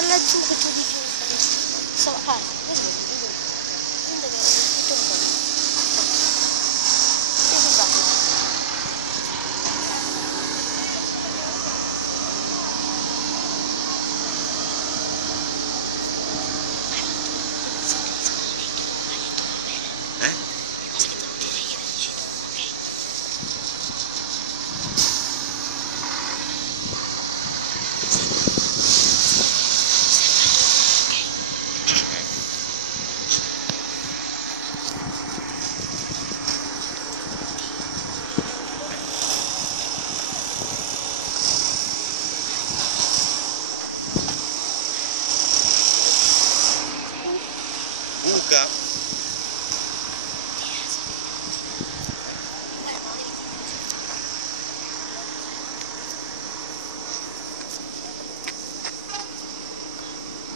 da laggiù che tu dici so,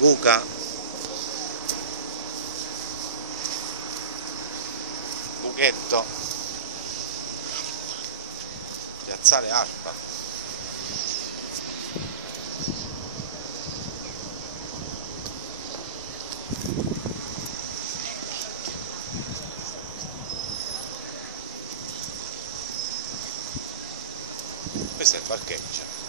buca, buchetto, piazzale Arpa. Questo è il parcheggio.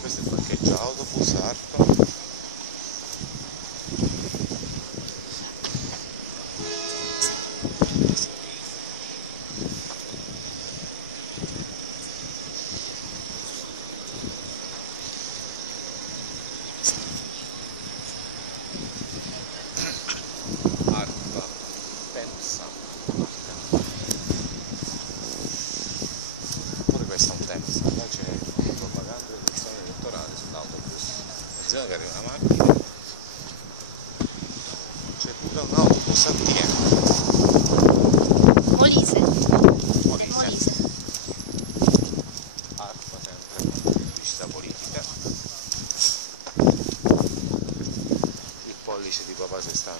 Questo è il parcheggio autobus Arpa. Arpa, pensa. Pure questo è un tempo, qua c'è una propaganda dell'elezione elettorale sull'autobus. Attenzione che arriva una macchina, c'è pure un autobus a pieno. Molise. Molise. Arpa sempre, pubblicità politica. Il pollice di papà si sta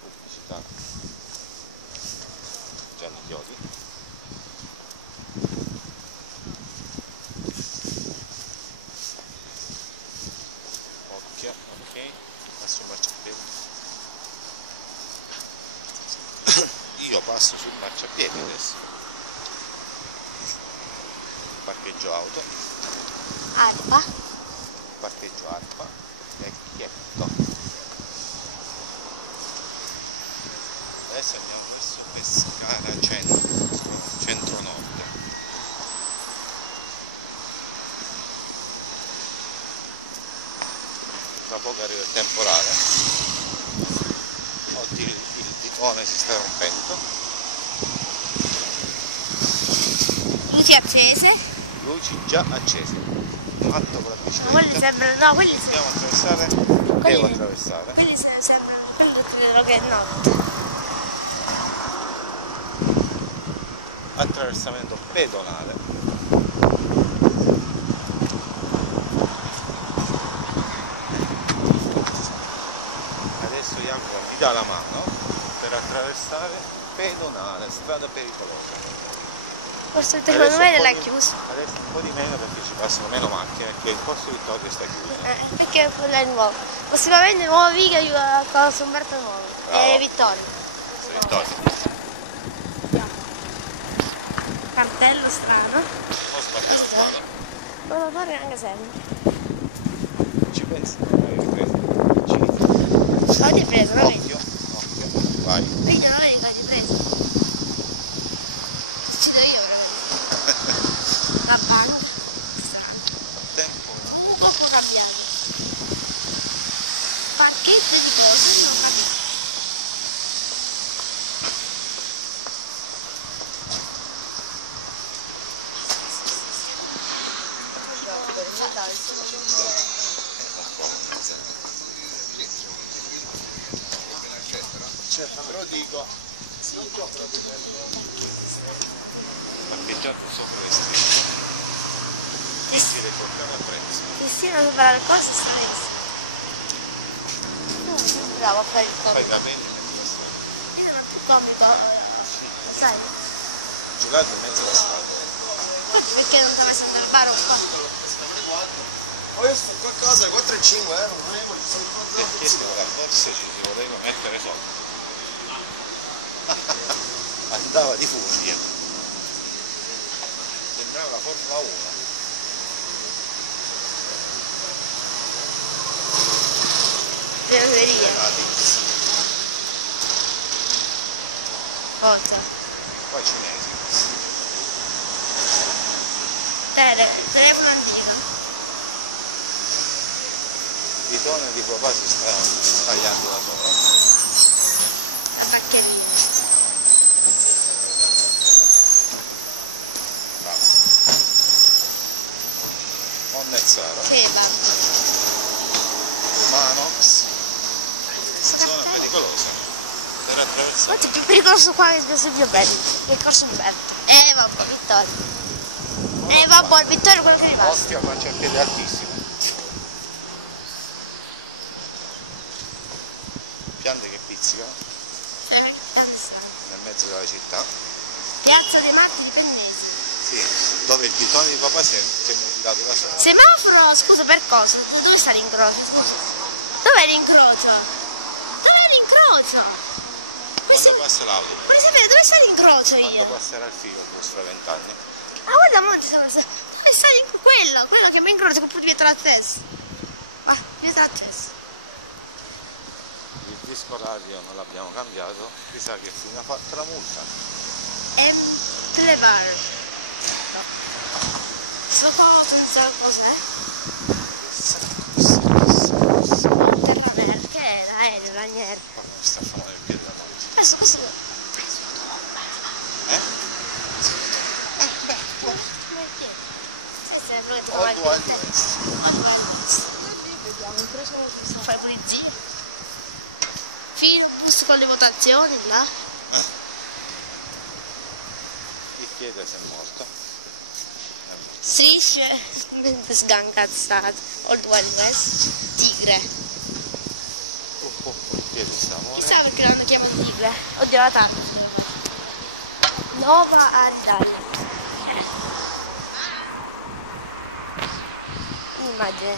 pubblicità Gianni Chiodi. Occhio, ok, passo il marciapiede. Io passo sul marciapiede adesso. Parcheggio auto, Arpa. parcheggio Arpa, vecchietto. Adesso andiamo verso Pescara centro nord. Tra poco arriva il temporale. Oddio, il tifone si sta rompendo. Luci accese. Luci già accese. Matto con la bicicletta. Quelli sembrano. No, quelli Dobbiamo attraversare. Devo attraversare. Quelli sembrano. Quello credo che è notte. Attraversamento pedonale. Adesso Jacopo mi dà la mano per attraversare pedonale, strada pericolosa. Forse secondo me l'ha chiuso. Adesso un po' di meno perché ci passano meno macchine, perché il corso Vittorio sta chiuso. Perché quello è nuovo. Possibilmente nuovo Viga con Umberto Nuovo. E Vittorio. Vittorio. Cartello strano. Non sbattere la strada. Non lo torna anche sempre. Ci pensi? Ci... L'ho ripreso, lo vedi? Occhio, vai. Vedi, lo vedi che l'ho ripreso. Ci do io però. La banca. Strano. Tempo. Un po' cambiato. Pacchetto di cose. Certo, però dico, parcheggiato sopra questi. Vigile portare a prezzo. Cristina sopra il costo sta bravo a fare il Fai i comico. capelli e metti la strada. Io non più comico, lo sai? Gelato in mezzo alla strada. Perché non stava sentendo il bar un po'? Ho visto qualcosa 4,5 euro, non è Perché se la borsa ci si voleva mettere sopra. Andava di furia. Sembrava la Formula 1. Geloseria. La Tix, Cosa? poi cinesi. Telefono antico. Il bidone di papà si sta tagliando da sopra. La paccheria. Monnezzaro, Kebab. Manox, zona pericolosa per attraversare. Quanto è più pericoloso qua che sul mio bello? Che corso Umberto. Vabbè, Vittorio. Vabbè, il Vittorio è quello che è rimasto. Ostia, ma c'è il piede altissimo. Piante che pizzicano nel mezzo della città. Piazza dei Matti di Pennesi. Sì, dove il bidone di papà si è mutilato da sopra. Semaforo, scusa, per cosa? Dove sta l'incrocio? Scusa. Dov'è l'incrocio? Dov'è l'incrocio? Quando passa l'auto? Vorrei sapere dove sta l'incrocio Quando io? passerà il filo questo fra 20 anni? Ah, guarda, mo, dove sta quello che mi incrocia con pure dietro la testa. Ah, dietro la testa. Il disco radio non l'abbiamo cambiato, chissà che fine ha fatto la multa. Plebar. So cos'è? Terramer, che è l'aereo, l'agnere. Ma come sta a fare il piede davanti? Adesso questo Eh? questo è quello che ti All fa Wild West. Vediamo, incrocio fai pulizia. Fino bus con le votazioni là. Il piede si è morto. Strisce sgancazzato. Old Wild West. Tigre. Il piede sta morendo. Chissà perché l'hanno chiamato tigre. Oddio la tanta. Nova Ardaglia. Immagine.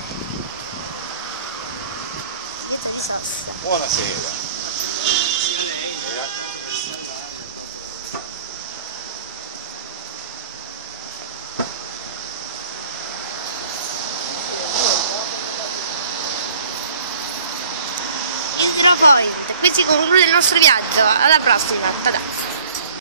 Dietro il sosta. Buonasera. Point. Qui si conclude il nostro viaggio. Alla prossima. Tada.